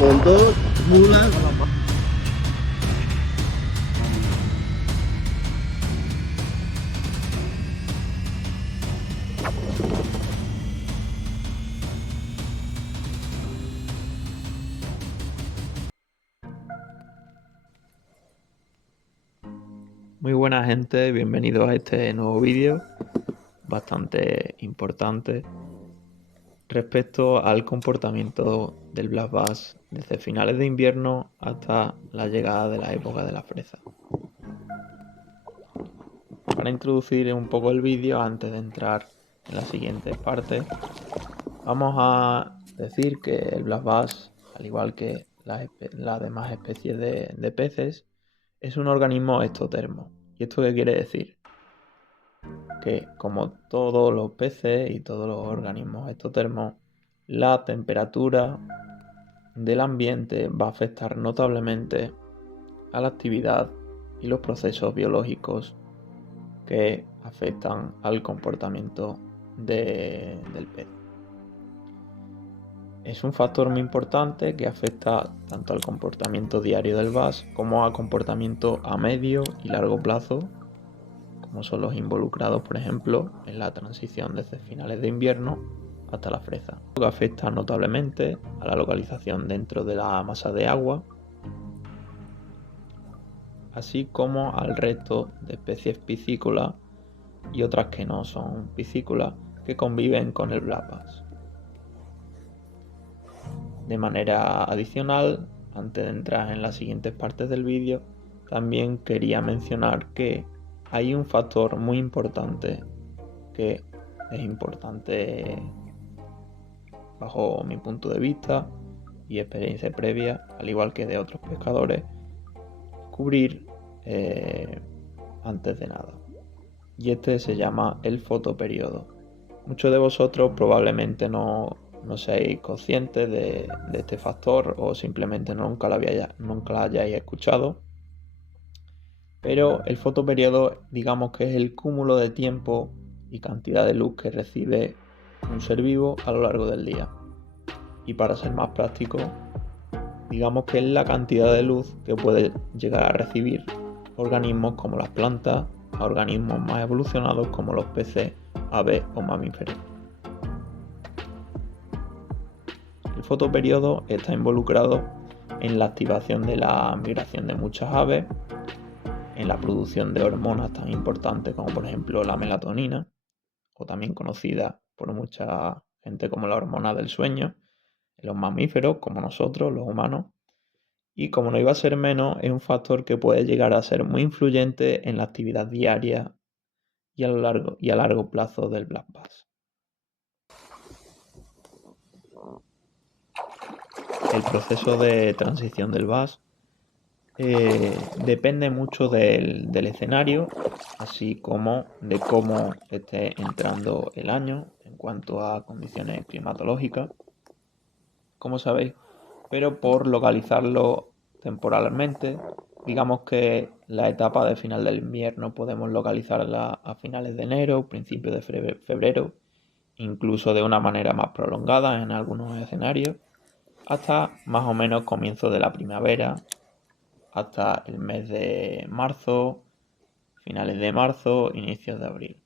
Untuk bulan Muy buena gente, bienvenidos a este nuevo vídeo bastante importante respecto al comportamiento del Black Bass desde finales de invierno hasta la llegada de la época de la fresa. Para introducir un poco el vídeo, antes de entrar en la siguiente parte, vamos a decir que el Black Bass, al igual que las demás especies de peces, es un organismo exotermo. ¿Y esto qué quiere decir? Que como todos los peces y todos los organismos exotermos, la temperatura del ambiente va a afectar notablemente a la actividad y los procesos biológicos que afectan al comportamiento del pez. Es un factor muy importante que afecta tanto al comportamiento diario del bass como al comportamiento a medio y largo plazo, como son los involucrados, por ejemplo, en la transición desde finales de invierno hasta la fresa, lo que afecta notablemente a la localización dentro de la masa de agua, así como al resto de especies piscícolas y otras que no son piscícolas que conviven con el black bass. De manera adicional, antes de entrar en las siguientes partes del vídeo, también quería mencionar que hay un factor muy importante que es importante bajo mi punto de vista y experiencia previa, al igual que de otros pescadores, cubrir antes de nada. Y este se llama el fotoperiodo. Muchos de vosotros probablemente no seáis conscientes de este factor o simplemente nunca lo hayáis escuchado. Pero el fotoperiodo, digamos que es el cúmulo de tiempo y cantidad de luz que recibe un ser vivo a lo largo del día. Y para ser más práctico, digamos que es la cantidad de luz que puede llegar a recibir organismos como las plantas, a organismos más evolucionados como los peces, aves o mamíferos. El fotoperiodo está involucrado en la activación de la migración de muchas aves, en la producción de hormonas tan importantes como por ejemplo la melatonina, o también conocida por mucha gente como la hormona del sueño, en los mamíferos como nosotros, los humanos, y como no iba a ser menos, es un factor que puede llegar a ser muy influyente en la actividad diaria y a largo plazo del black bass. El proceso de transición del bass depende mucho del escenario, así como de cómo esté entrando el año en cuanto a condiciones climatológicas, como sabéis, pero por localizarlo temporalmente, digamos que la etapa de final del invierno podemos localizarla a finales de enero, principios de febrero, incluso de una manera más prolongada en algunos escenarios, hasta más o menos comienzo de la primavera, hasta el mes de marzo, finales de marzo, inicios de abril.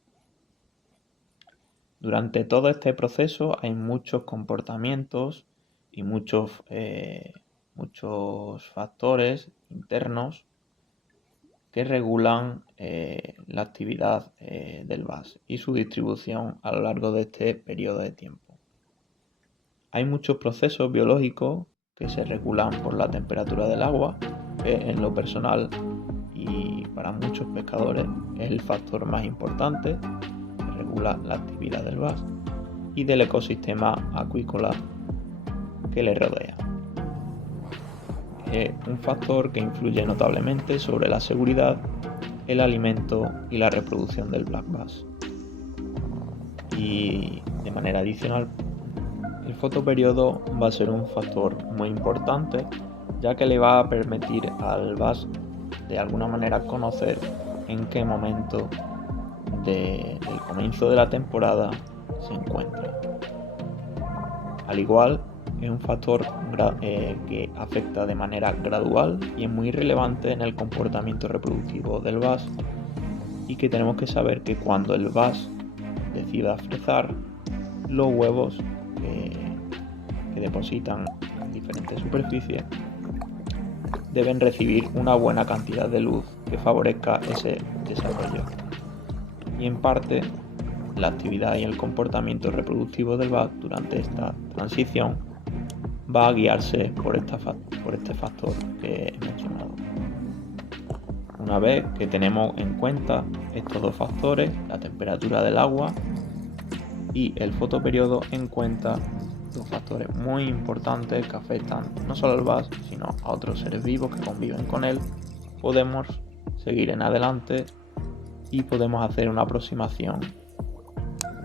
Durante todo este proceso hay muchos comportamientos y muchos factores internos que regulan la actividad del bass y su distribución a lo largo de este periodo de tiempo. Hay muchos procesos biológicos que se regulan por la temperatura del agua, que en lo personal y para muchos pescadores es el factor más importante que regula la actividad del bass y del ecosistema acuícola que le rodea. Es un factor que influye notablemente sobre la seguridad, el alimento y la reproducción del black bass. Y de manera adicional, el fotoperiodo va a ser un factor muy importante, ya que le va a permitir al bass de alguna manera conocer en qué momento del comienzo de la temporada se encuentra. Al igual es un factor que afecta de manera gradual y es muy relevante en el comportamiento reproductivo del bass, y que tenemos que saber que cuando el bass decida fresar, los huevos que depositan en diferentes superficies deben recibir una buena cantidad de luz que favorezca ese desarrollo. Y en parte, la actividad y el comportamiento reproductivo del bass durante esta transición va a guiarse por este factor que he mencionado. Una vez que tenemos en cuenta estos dos factores, la temperatura del agua y el fotoperiodo, en cuenta dos factores muy importantes que afectan no solo al bass, sino a otros seres vivos que conviven con él, podemos seguir en adelante y podemos hacer una aproximación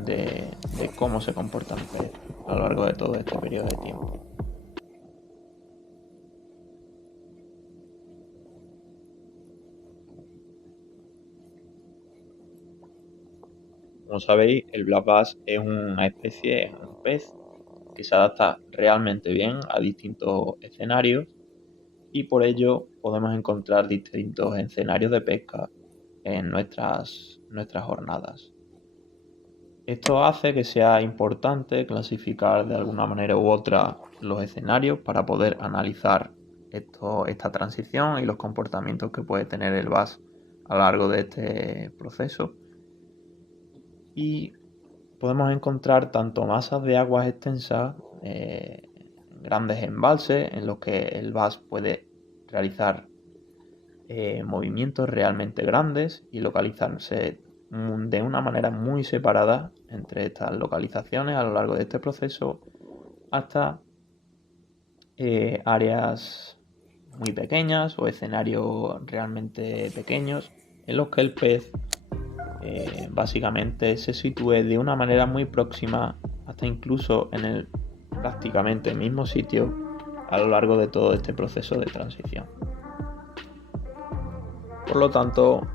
de cómo se comporta el pez a lo largo de todo este periodo de tiempo. Como sabéis, el black bass es un pez que se adapta realmente bien a distintos escenarios, y por ello podemos encontrar distintos escenarios de pesca en nuestras jornadas. Esto hace que sea importante clasificar de alguna manera u otra los escenarios para poder analizar esta transición y los comportamientos que puede tener el bass a lo largo de este proceso. Y podemos encontrar tanto masas de aguas extensas, grandes embalses en los que el bass puede realizar movimientos realmente grandes y localizarse de una manera muy separada entre estas localizaciones a lo largo de este proceso, hasta áreas muy pequeñas o escenarios realmente pequeños en los que el pez básicamente se sitúe de una manera muy próxima, hasta incluso en el prácticamente mismo sitio a lo largo de todo este proceso de transición. Por lo tanto,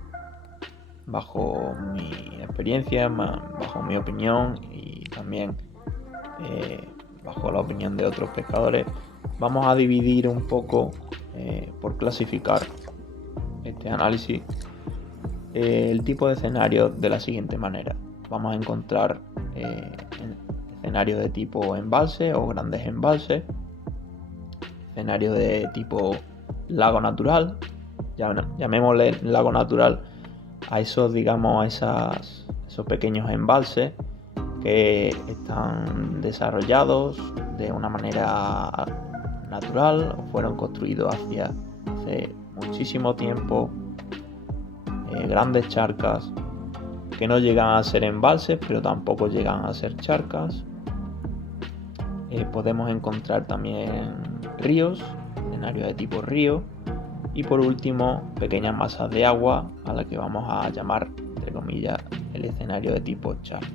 bajo mi experiencia, bajo mi opinión y también bajo la opinión de otros pescadores, vamos a dividir un poco por clasificar este análisis el tipo de escenario de la siguiente manera. Vamos a encontrar escenarios de tipo embalse o grandes embalses, escenarios de tipo lago natural, llamémosle lago natural a esos pequeños embalses que están desarrollados de una manera natural o fueron construidos hace muchísimo tiempo, grandes charcas que no llegan a ser embalses pero tampoco llegan a ser charcas. Podemos encontrar también ríos, escenarios de tipo río, y por último pequeñas masas de agua a las que vamos a llamar, entre comillas, el escenario de tipo charca.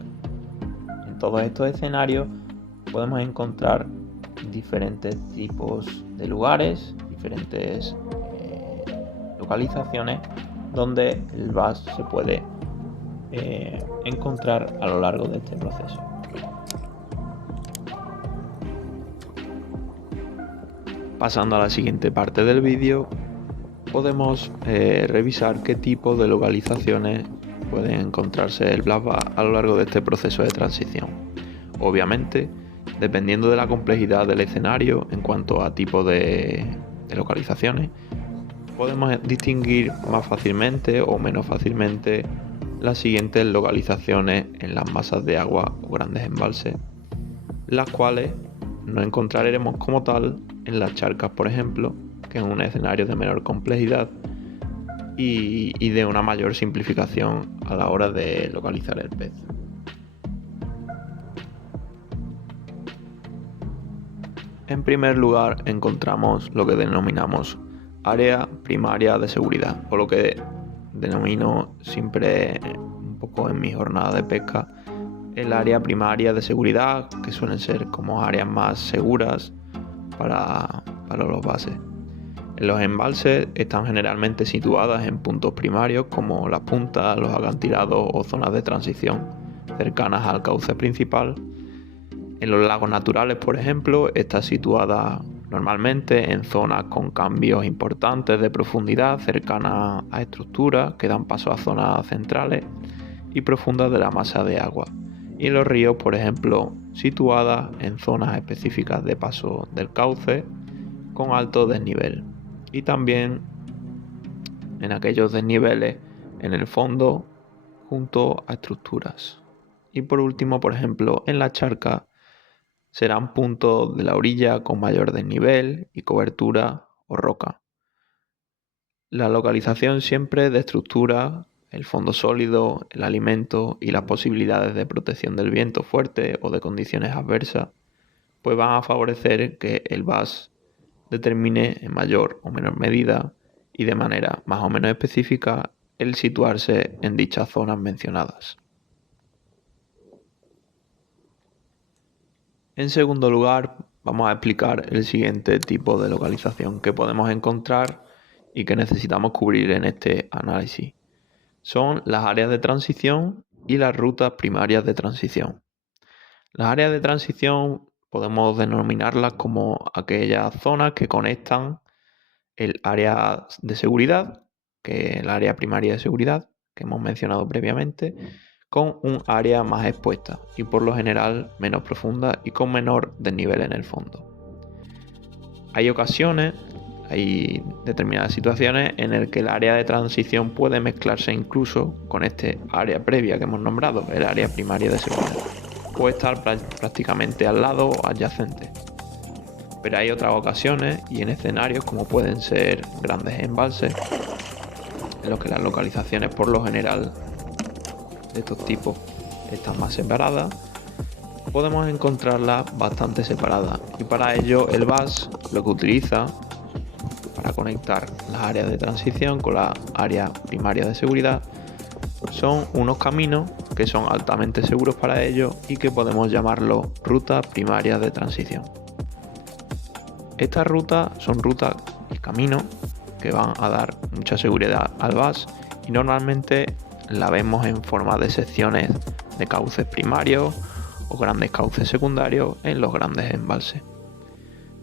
En todos estos escenarios podemos encontrar diferentes tipos de lugares, diferentes localizaciones donde el bass se puede encontrar a lo largo de este proceso. Pasando a la siguiente parte del vídeo, podemos revisar qué tipo de localizaciones pueden encontrarse el black bass a lo largo de este proceso de transición. Obviamente, dependiendo de la complejidad del escenario en cuanto a tipo de localizaciones, podemos distinguir más fácilmente o menos fácilmente las siguientes localizaciones en las masas de agua o grandes embalses, las cuales no encontraremos como tal en las charcas, por ejemplo, que es un escenario de menor complejidad y de una mayor simplificación a la hora de localizar el pez. En primer lugar, encontramos lo que denominamos área primaria de seguridad, o lo que denomino siempre un poco en mi jornada de pesca el área primaria de seguridad, que suelen ser como áreas más seguras para los bases. En los embalses están generalmente situadas en puntos primarios como las puntas, los acantilados o zonas de transición cercanas al cauce principal, En los lagos naturales, por ejemplo, está situada normalmente en zonas con cambios importantes de profundidad cercanas a estructuras que dan paso a zonas centrales y profundas de la masa de agua. Y en los ríos, por ejemplo, situadas en zonas específicas de paso del cauce con alto desnivel. Y también en aquellos desniveles en el fondo junto a estructuras. Y por último, por ejemplo, en la charca serán puntos de la orilla con mayor desnivel y cobertura o roca. La localización siempre de estructura, el fondo sólido, el alimento y las posibilidades de protección del viento fuerte o de condiciones adversas, pues van a favorecer que el VAS determine en mayor o menor medida y de manera más o menos específica el situarse en dichas zonas mencionadas. En segundo lugar, vamos a explicar el siguiente tipo de localización que podemos encontrar y que necesitamos cubrir en este análisis. Son las áreas de transición y las rutas primarias de transición. Las áreas de transición podemos denominarlas como aquellas zonas que conectan el área de seguridad, que es el área primaria de seguridad que hemos mencionado previamente, con un área más expuesta y por lo general menos profunda y con menor desnivel en el fondo. Hay ocasiones, hay determinadas situaciones en las que el área de transición puede mezclarse incluso con este área previa que hemos nombrado, el área primaria de seguridad. Puede estar prácticamente al lado o adyacente. Pero hay otras ocasiones y en escenarios como pueden ser grandes embalses, en los que las localizaciones por lo general de estos tipos están más separadas, podemos encontrarlas bastante separadas y para ello el VAS lo que utiliza para conectar las áreas de transición con la área primaria de seguridad son unos caminos que son altamente seguros para ello y que podemos llamarlo rutas primarias de transición. Estas rutas son rutas y caminos que van a dar mucha seguridad al VAS y normalmente la vemos en forma de secciones de cauces primarios o grandes cauces secundarios en los grandes embalses.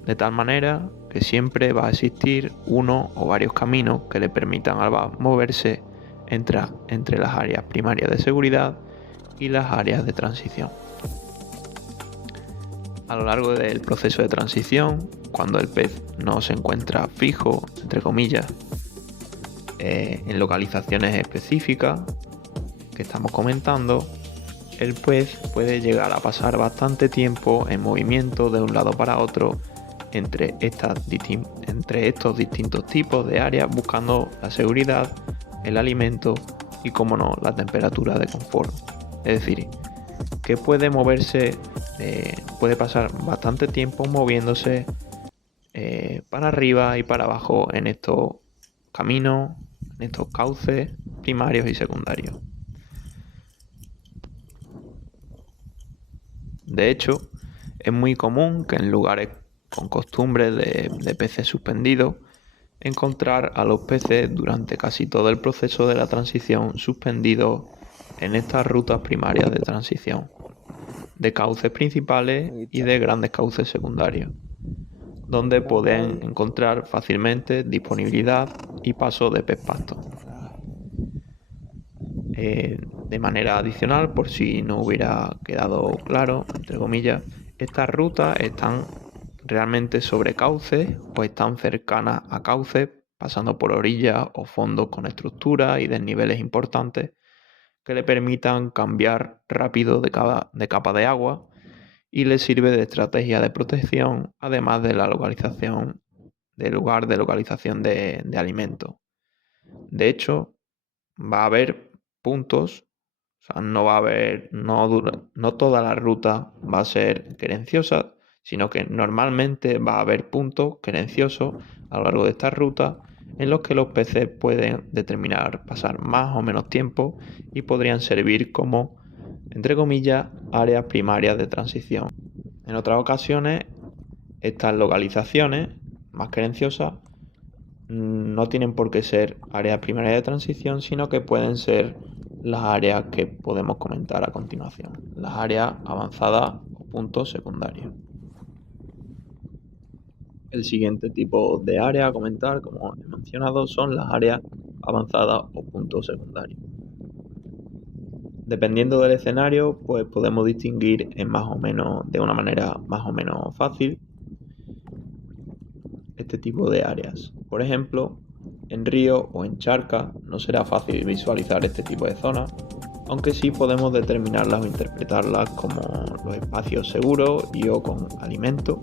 De tal manera que siempre va a existir uno o varios caminos que le permitan al VAS moverse entre las áreas primarias de seguridad y las áreas de transición. A lo largo del proceso de transición, cuando el pez no se encuentra fijo, entre comillas, en localizaciones específicas que estamos comentando, el pez puede llegar a pasar bastante tiempo en movimiento de un lado para otro entre estos distintos tipos de áreas buscando la seguridad, el alimento y, como no, la temperatura de confort. Es decir, que puede moverse, puede pasar bastante tiempo moviéndose para arriba y para abajo en estos caminos, en estos cauces primarios y secundarios. De hecho, es muy común que en lugares con costumbres de peces suspendidos, encontrar a los peces durante casi todo el proceso de la transición suspendidos en estas rutas primarias de transición, de cauces principales y de grandes cauces secundarios, donde pueden encontrar fácilmente disponibilidad y paso de pez pasto. De manera adicional, por si no hubiera quedado claro, entre comillas, estas rutas están realmente sobre cauces o están cercanas a cauces, pasando por orillas o fondos con estructuras y desniveles importantes que le permitan cambiar rápido de capa de agua y le sirve de estrategia de protección, además de la localización del lugar de localización de alimentos. De hecho, va a haber puntos, o sea, no va a haber, no toda la ruta va a ser querenciosa, sino que normalmente va a haber puntos querenciosos a lo largo de esta ruta en los que los peces pueden determinar pasar más o menos tiempo y podrían servir como, entre comillas, áreas primarias de transición. En otras ocasiones, estas localizaciones más querenciosas no tienen por qué ser áreas primarias de transición, sino que pueden ser las áreas que podemos comentar a continuación, las áreas avanzadas o o puntos secundarios. El siguiente tipo de área a comentar, como he mencionado, son las áreas avanzadas o puntos secundarios. Dependiendo del escenario, pues podemos distinguir de una manera más o menos fácil este tipo de áreas. Por ejemplo, en río o en charca no será fácil visualizar este tipo de zonas, aunque sí podemos determinarlas o interpretarlas como los espacios seguros y o con alimentos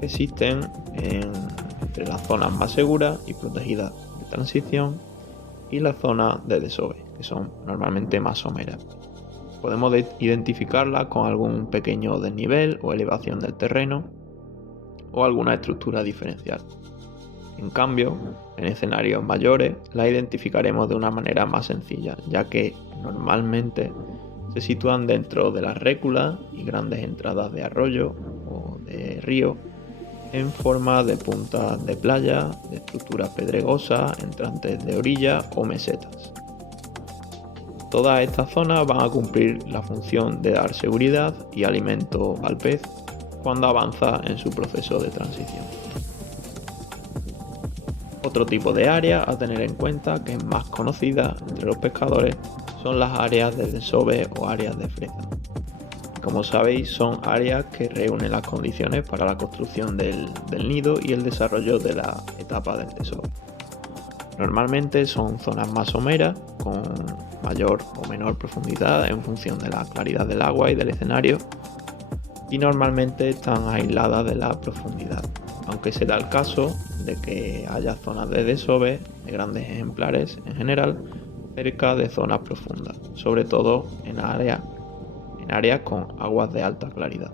que existen entre las zonas más seguras y protegidas de transición y las zonas de desove, que son normalmente más someras. Podemos identificarlas con algún pequeño desnivel o elevación del terreno o alguna estructura diferencial. En cambio, en escenarios mayores la identificaremos de una manera más sencilla, ya que normalmente se sitúan dentro de las réculas y grandes entradas de arroyo o de río en forma de puntas de playa, de estructuras pedregosas, entrantes de orilla o mesetas. Todas estas zonas van a cumplir la función de dar seguridad y alimento al pez cuando avanza en su proceso de transición. Otro tipo de área a tener en cuenta, que es más conocida entre los pescadores, son las áreas de desove o áreas de freza. Como sabéis, son áreas que reúnen las condiciones para la construcción del nido y el desarrollo de la etapa del desove. Normalmente son zonas más someras, con mayor o menor profundidad en función de la claridad del agua y del escenario, y normalmente están aisladas de la profundidad, aunque se da el caso de que haya zonas de desove de grandes ejemplares en general cerca de zonas profundas, sobre todo en áreas con aguas de alta claridad.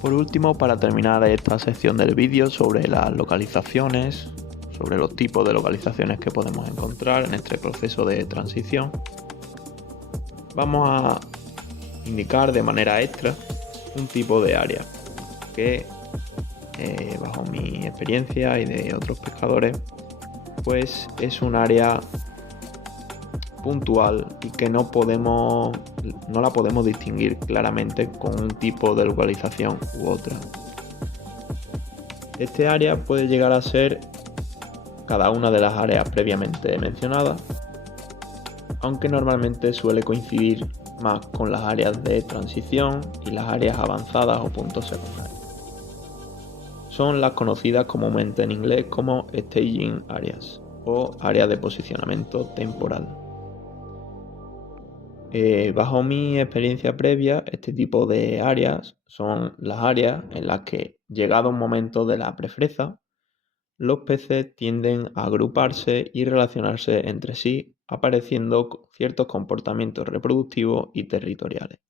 Por último, para terminar esta sección del vídeo sobre las localizaciones, sobre los tipos de localizaciones que podemos encontrar en este proceso de transición, vamos a indicar de manera extra un tipo de área que, bajo mi experiencia y de otros pescadores, pues es un área puntual y que no la podemos distinguir claramente con un tipo de localización u otra. Este área puede llegar a ser cada una de las áreas previamente mencionadas, aunque normalmente suele coincidir más con las áreas de transición y las áreas avanzadas o puntos secundarios. Son las conocidas comúnmente en inglés como staging areas o áreas de posicionamiento temporal. Bajo mi experiencia previa, este tipo de áreas son las áreas en las que, llegado un momento de la prefreza, los peces tienden a agruparse y relacionarse entre sí, apareciendo ciertos comportamientos reproductivos y territoriales.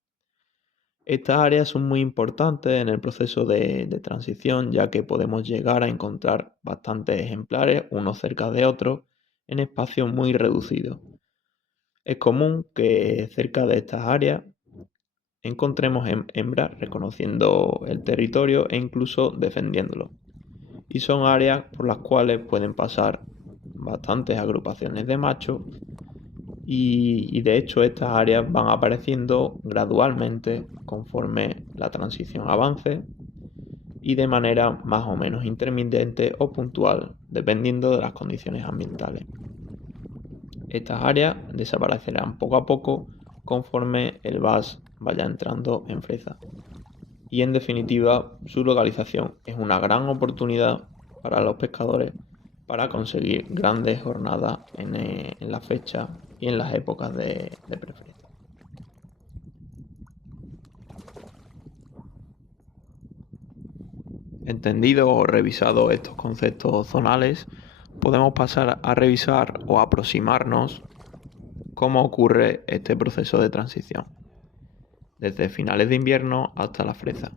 Estas áreas son muy importantes en el proceso de transición, ya que podemos llegar a encontrar bastantes ejemplares unos cerca de otros en espacios muy reducidos. Es común que cerca de estas áreas encontremos hembras reconociendo el territorio e incluso defendiéndolo. Y son áreas por las cuales pueden pasar bastantes agrupaciones de machos y de hecho estas áreas van apareciendo gradualmente conforme la transición avance y de manera más o menos intermitente o puntual, dependiendo de las condiciones ambientales. Estas áreas desaparecerán poco a poco conforme el bass vaya entrando en freza. Y en definitiva, su localización es una gran oportunidad para los pescadores para conseguir grandes jornadas en la fecha y en las épocas de prefreza. Entendido o revisado estos conceptos zonales, podemos pasar a revisar o aproximarnos cómo ocurre este proceso de transición, desde finales de invierno hasta la freza.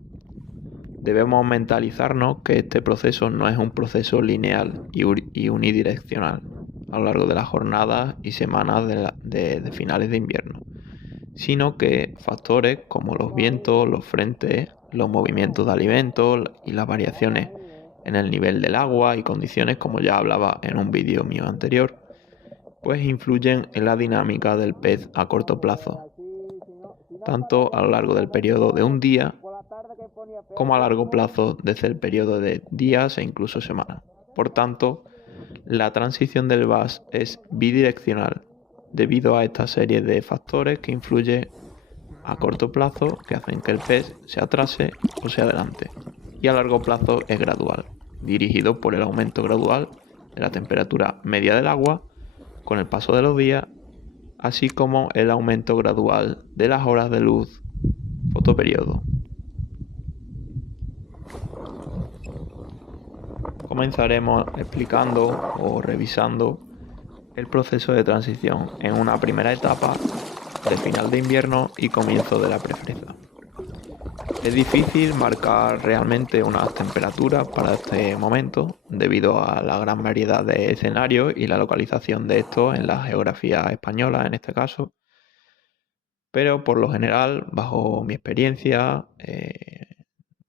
Debemos mentalizarnos que este proceso no es un proceso lineal y unidireccional a lo largo de las jornadas y semanas de finales de invierno, sino que factores como los vientos, los frentes, los movimientos de alimentos y las variaciones en el nivel del agua y condiciones, como ya hablaba en un vídeo mío anterior, pues influyen en la dinámica del pez a corto plazo, tanto a lo largo del periodo de un día como a largo plazo desde el periodo de días e incluso semanas. Por tanto, la transición del VAS es bidireccional debido a esta serie de factores que influyen a corto plazo que hacen que el pez se atrase o se adelante, y a largo plazo es gradual, dirigido por el aumento gradual de la temperatura media del agua con el paso de los días, así como el aumento gradual de las horas de luz fotoperiodo. Comenzaremos explicando o revisando el proceso de transición en una primera etapa de final de invierno y comienzo de la prefresa. Es difícil marcar realmente unas temperaturas para este momento debido a la gran variedad de escenarios y la localización de estos en la geografía española en este caso, pero por lo general, bajo mi experiencia,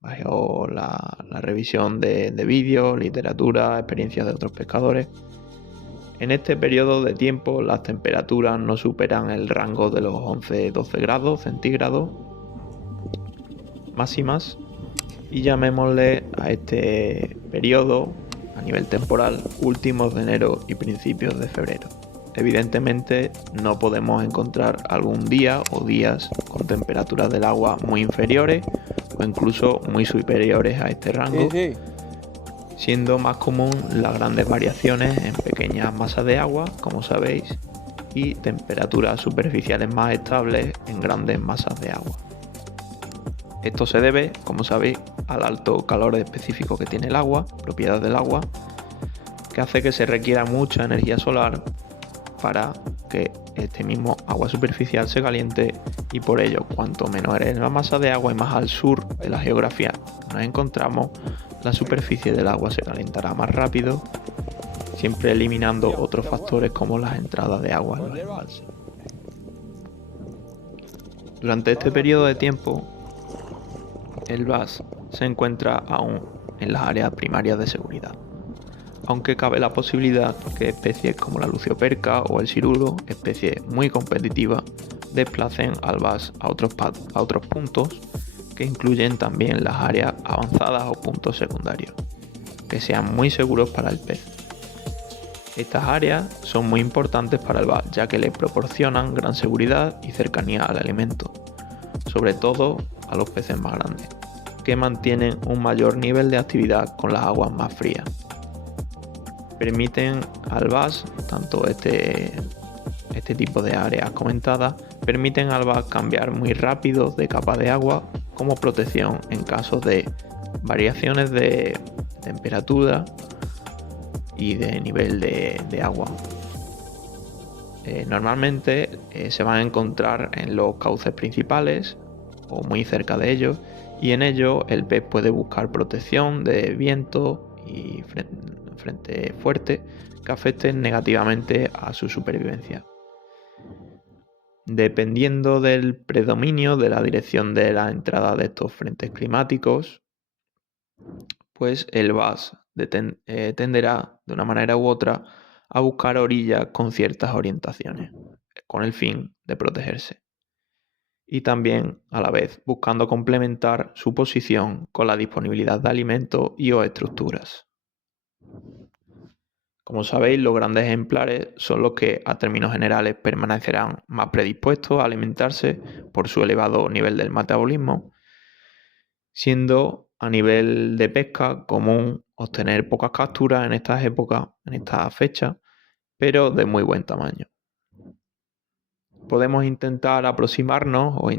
bajo la revisión de vídeos, literatura, experiencias de otros pescadores, en este periodo de tiempo las temperaturas no superan el rango de los 11-12 grados centígrados máximas, y llamémosle a este periodo a nivel temporal últimos de enero y principios de febrero. Evidentemente no podemos encontrar algún día o días con temperaturas del agua muy inferiores o incluso muy superiores a este rango, siendo más común las grandes variaciones en pequeñas masas de agua, como sabéis, y temperaturas superficiales más estables en grandes masas de agua. Esto se debe, como sabéis, al alto calor específico que tiene el agua, propiedad del agua, que hace que se requiera mucha energía solar para que este mismo agua superficial se caliente, y por ello cuanto menor es la masa de agua y más al sur de la geografía nos encontramos, la superficie del agua se calentará más rápido, siempre eliminando otros factores como las entradas de agua en los embalses. Durante este periodo de tiempo, el VAS se encuentra aún en las áreas primarias de seguridad, aunque cabe la posibilidad que especies como la lucioperca o el cirulo, especies muy competitivas, desplacen al VAS a otros puntos que incluyen también las áreas avanzadas o puntos secundarios, que sean muy seguros para el pez. Estas áreas son muy importantes para el VAS ya que le proporcionan gran seguridad y cercanía al alimento, sobre todo a los peces más grandes, que mantienen un mayor nivel de actividad con las aguas más frías. Permiten al VAS, tanto este tipo de áreas comentadas, permiten al VAS cambiar muy rápido de capa de agua como protección en caso de variaciones de temperatura y de nivel de agua. Normalmente se van a encontrar en los cauces principales o muy cerca de ellos, y en ello el pez puede buscar protección de viento y frente fuerte que afecten negativamente a su supervivencia. Dependiendo del predominio de la dirección de la entrada de estos frentes climáticos, pues el VAS tenderá de una manera u otra a buscar orillas con ciertas orientaciones, con el fin de protegerse, y también a la vez buscando complementar su posición con la disponibilidad de alimentos y o estructuras. Como sabéis, los grandes ejemplares son los que a términos generales permanecerán más predispuestos a alimentarse por su elevado nivel del metabolismo, siendo a nivel de pesca común obtener pocas capturas en estas épocas, en estas fechas, pero de muy buen tamaño. Podemos intentar aproximarnos o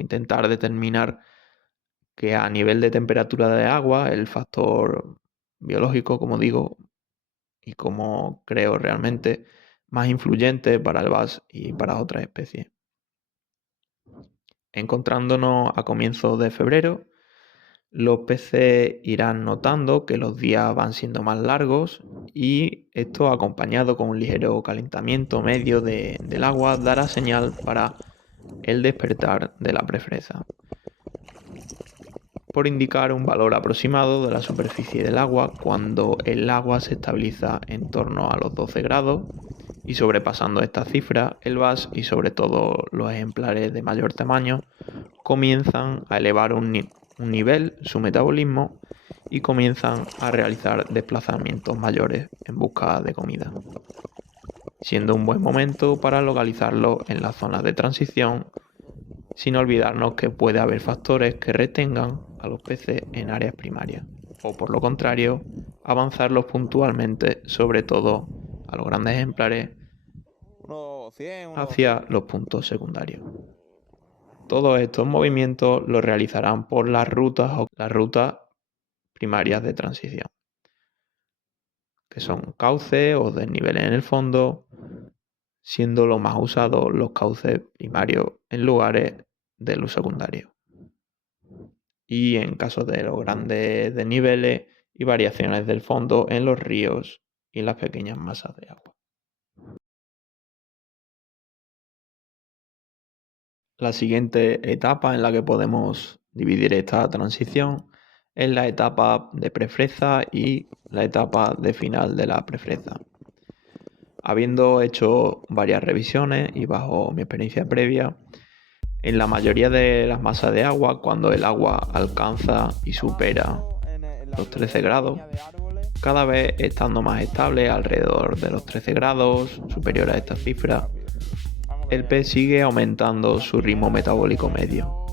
intentar determinar que a nivel de temperatura de agua, el factor biológico, como digo, y como creo realmente más influyente para el VAS y para otras especies. Encontrándonos a comienzos de febrero, los peces irán notando que los días van siendo más largos, y esto acompañado con un ligero calentamiento medio del agua dará señal para el despertar de la prefresa. Por indicar un valor aproximado de la superficie del agua cuando el agua se estabiliza en torno a los 12 grados y sobrepasando esta cifra, el bass y sobre todo los ejemplares de mayor tamaño comienzan a elevar un nivel su metabolismo y comienzan a realizar desplazamientos mayores en busca de comida, siendo un buen momento para localizarlo en las zonas de transición, sin olvidarnos que puede haber factores que retengan a los peces en áreas primarias, o por lo contrario, avanzarlos puntualmente, sobre todo a los grandes ejemplares, hacia los puntos secundarios. Todos estos movimientos los realizarán por las rutas primarias de transición, que son cauces o desniveles en el fondo, siendo lo más usado los cauces primarios en lugares de los secundarios. Y en caso de los grandes desniveles y variaciones del fondo en los ríos y en las pequeñas masas de agua. La siguiente etapa en la que podemos dividir esta transición es la etapa de prefreza y la etapa de final de la prefreza. Habiendo hecho varias revisiones y bajo mi experiencia previa, en la mayoría de las masas de agua, cuando el agua alcanza y supera los 13 grados, cada vez estando más estable alrededor de los 13 grados, superior a esta cifra, el pez sigue aumentando su ritmo metabólico medio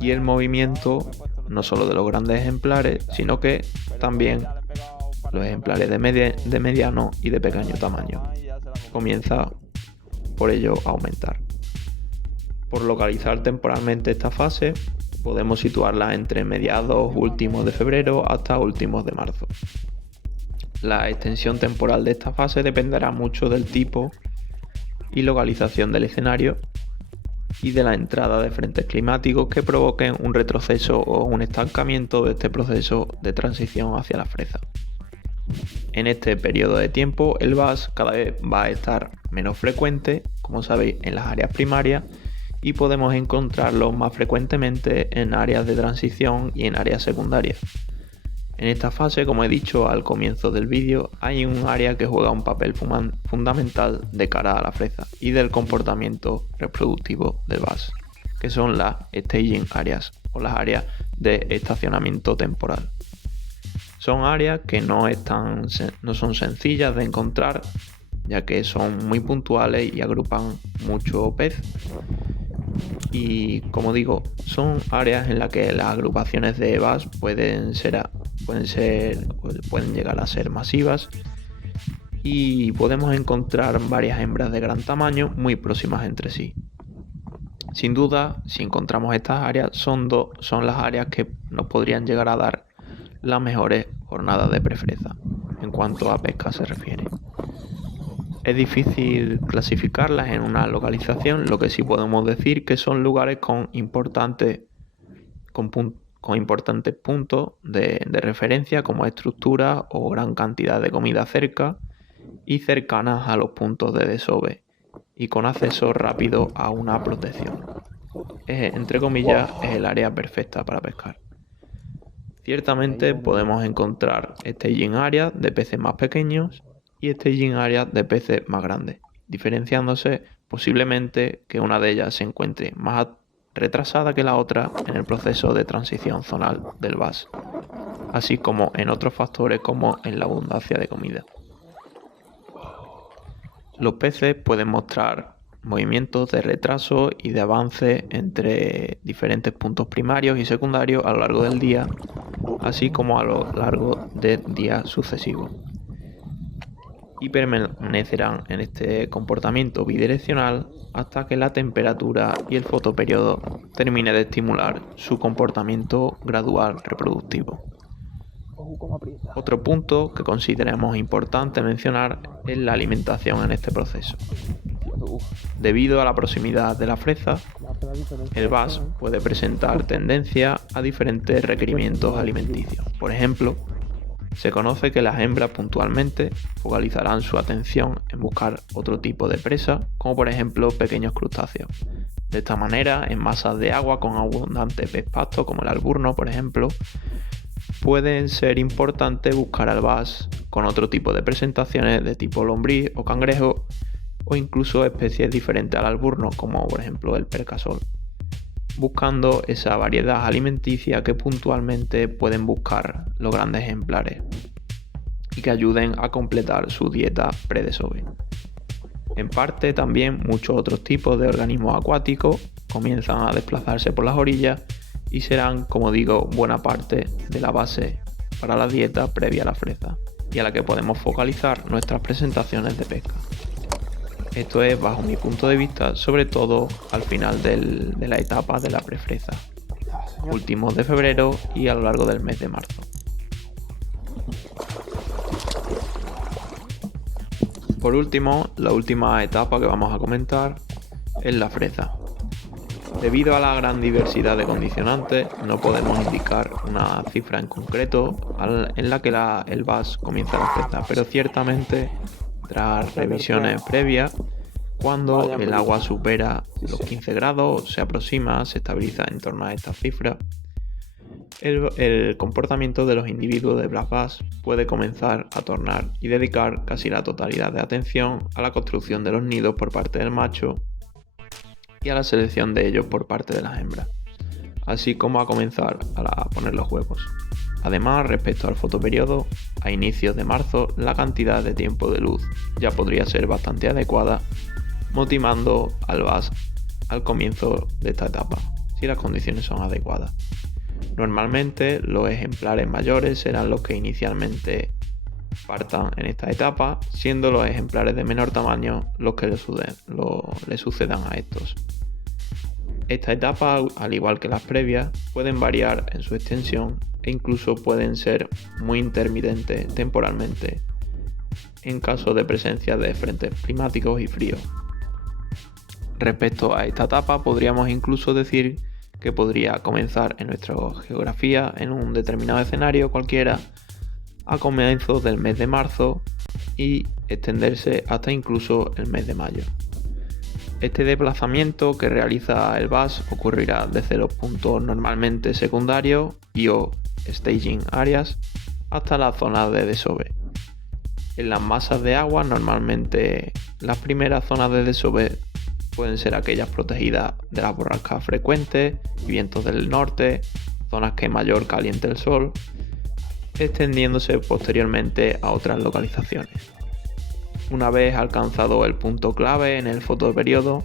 y el movimiento no solo de los grandes ejemplares, sino que también los ejemplares de mediano y de pequeño tamaño comienza por ello a aumentar. Por localizar temporalmente esta fase, podemos situarla entre mediados últimos de febrero hasta últimos de marzo. La extensión temporal de esta fase dependerá mucho del tipo y localización del escenario y de la entrada de frentes climáticos que provoquen un retroceso o un estancamiento de este proceso de transición hacia la freza. En este periodo de tiempo el bass cada vez va a estar menos frecuente, como sabéis, en las áreas primarias, y podemos encontrarlo más frecuentemente en áreas de transición y en áreas secundarias. En esta fase, como he dicho al comienzo del vídeo, hay un área que juega un papel fundamental de cara a la freza y del comportamiento reproductivo del bass, que son las staging areas o las áreas de estacionamiento temporal. Son áreas que no son sencillas de encontrar, ya que son muy puntuales y agrupan mucho pez. Y como digo, son áreas en las que las agrupaciones de bass pueden llegar a ser masivas y podemos encontrar varias hembras de gran tamaño muy próximas entre sí. Sin duda, si encontramos estas áreas, son las áreas que nos podrían llegar a dar las mejores jornadas de prefreza en cuanto a pesca se refiere. Es difícil clasificarlas en una localización, lo que sí podemos decir que son lugares con importantes puntos de referencia como estructuras o gran cantidad de comida cerca y cercanas a los puntos de desove y con acceso rápido a una protección. Entre comillas, es el área perfecta para pescar. Ciertamente podemos encontrar staging areas de peces más pequeños y staging areas de peces más grandes, diferenciándose posiblemente que una de ellas se encuentre más retrasada que la otra en el proceso de transición zonal del bass, así como en otros factores como en la abundancia de comida. Los peces pueden mostrar movimientos de retraso y de avance entre diferentes puntos primarios y secundarios a lo largo del día, así como a lo largo de días sucesivos, y permanecerán en este comportamiento bidireccional hasta que la temperatura y el fotoperiodo termine de estimular su comportamiento gradual reproductivo. Otro punto que consideramos importante mencionar es la alimentación en este proceso. Debido a la proximidad de la freza, el bass puede presentar tendencia a diferentes requerimientos alimenticios. Por ejemplo, se conoce que las hembras puntualmente focalizarán su atención en buscar otro tipo de presa, como por ejemplo pequeños crustáceos. De esta manera, en masas de agua con abundante pez pasto, como el alburno, por ejemplo, pueden ser importantes buscar al bass con otro tipo de presentaciones de tipo lombriz o cangrejo o incluso especies diferentes al alburno, como por ejemplo el percasol, buscando esa variedad alimenticia que puntualmente pueden buscar los grandes ejemplares y que ayuden a completar su dieta pre-desove. En parte también muchos otros tipos de organismos acuáticos comienzan a desplazarse por las orillas y serán, como digo, buena parte de la base para la dieta previa a la fresa y a la que podemos focalizar nuestras presentaciones de pesca. Esto es bajo mi punto de vista, sobre todo al final de la etapa de la prefresa, últimos de febrero y a lo largo del mes de marzo. Por último, la última etapa que vamos a comentar es la fresa. Debido a la gran diversidad de condicionantes, no podemos indicar una cifra en concreto en la que el bass comienza la fresa, pero ciertamente tras revisiones previas, cuando el agua supera los 15 grados, se aproxima, se estabiliza en torno a esta cifra, el comportamiento de los individuos de black bass puede comenzar a tornar y dedicar casi la totalidad de atención a la construcción de los nidos por parte del macho y a la selección de ellos por parte de las hembras, así como a comenzar a poner los huevos. Además, respecto al fotoperiodo, a inicios de marzo la cantidad de tiempo de luz ya podría ser bastante adecuada, motivando al bass al comienzo de esta etapa, si las condiciones son adecuadas. Normalmente los ejemplares mayores serán los que inicialmente partan en esta etapa, siendo los ejemplares de menor tamaño los que le sucedan a estos. Esta etapa, al igual que las previas, pueden variar en su extensión e incluso pueden ser muy intermitentes temporalmente en caso de presencia de frentes climáticos y fríos. Respecto a esta etapa, podríamos incluso decir que podría comenzar en nuestra geografía en un determinado escenario cualquiera a comienzos del mes de marzo y extenderse hasta incluso el mes de mayo. Este desplazamiento que realiza el bass ocurrirá desde los puntos normalmente secundarios y o staging areas hasta la zona de desove. En las masas de agua, normalmente las primeras zonas de desove pueden ser aquellas protegidas de las borrascas frecuentes y vientos del norte, zonas que mayor caliente el sol, extendiéndose posteriormente a otras localizaciones. Una vez alcanzado el punto clave en el fotoperiodo,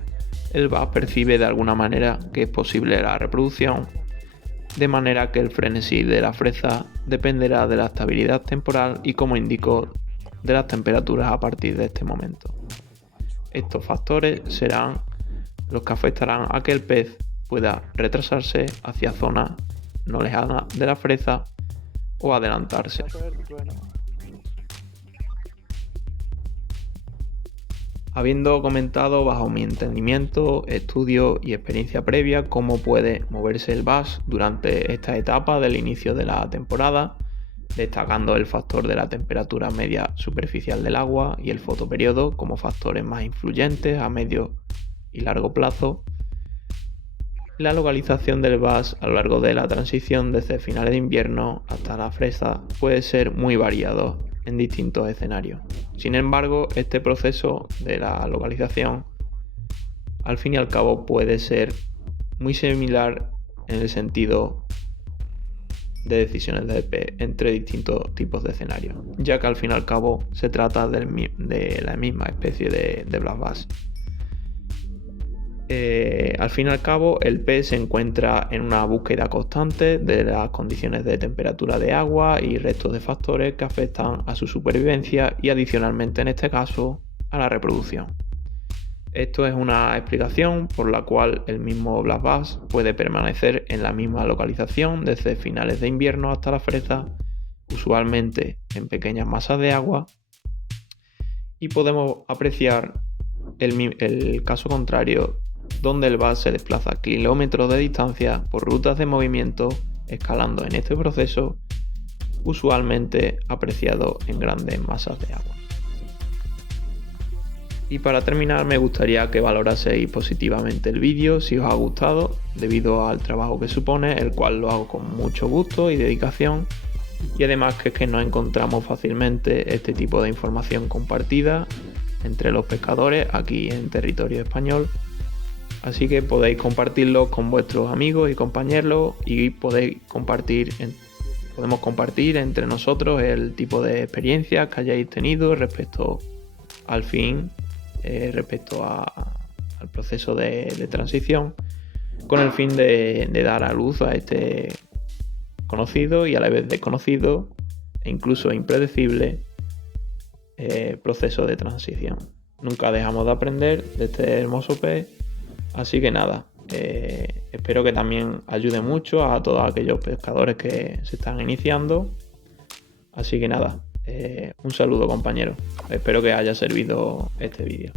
el bass percibe de alguna manera que es posible la reproducción, de manera que el frenesí de la fresa dependerá de la estabilidad temporal y, como indicó, de las temperaturas a partir de este momento. Estos factores serán los que afectarán a que el pez pueda retrasarse hacia zonas no lejanas de la fresa o adelantarse. Habiendo comentado bajo mi entendimiento, estudio y experiencia previa cómo puede moverse el bass durante esta etapa del inicio de la temporada, destacando el factor de la temperatura media superficial del agua y el fotoperiodo como factores más influyentes a medio y largo plazo, la localización del bass a lo largo de la transición desde finales de invierno hasta la fresa puede ser muy variado en distintos escenarios. Sin embargo, este proceso de la localización al fin y al cabo puede ser muy similar en el sentido de decisiones entre distintos tipos de escenarios, ya que al fin y al cabo se trata de la misma especie de black bass. Al fin y al cabo, el pez se encuentra en una búsqueda constante de las condiciones de temperatura de agua y restos de factores que afectan a su supervivencia y, adicionalmente en este caso, a la reproducción. Esto es una explicación por la cual el mismo black bass puede permanecer en la misma localización desde finales de invierno hasta la fresa, usualmente en pequeñas masas de agua, y podemos apreciar el caso contrario, donde el bass se desplaza kilómetros de distancia por rutas de movimiento, escalando en este proceso, usualmente apreciado en grandes masas de agua. Y para terminar, me gustaría que valoraseis positivamente el vídeo si os ha gustado, debido al trabajo que supone, el cual lo hago con mucho gusto y dedicación, y además que es que no encontramos fácilmente este tipo de información compartida entre los pescadores aquí en territorio español. Así que podéis compartirlo con vuestros amigos y compañeros y podemos compartir entre nosotros el tipo de experiencias que hayáis tenido respecto al al proceso de transición, con el fin de dar a luz a este conocido y a la vez desconocido e incluso impredecible proceso de transición. Nunca dejamos de aprender de este hermoso pez, así que nada, espero que también ayude mucho a todos aquellos pescadores que se están iniciando. Así que nada, un saludo, compañeros. Espero que haya servido este vídeo.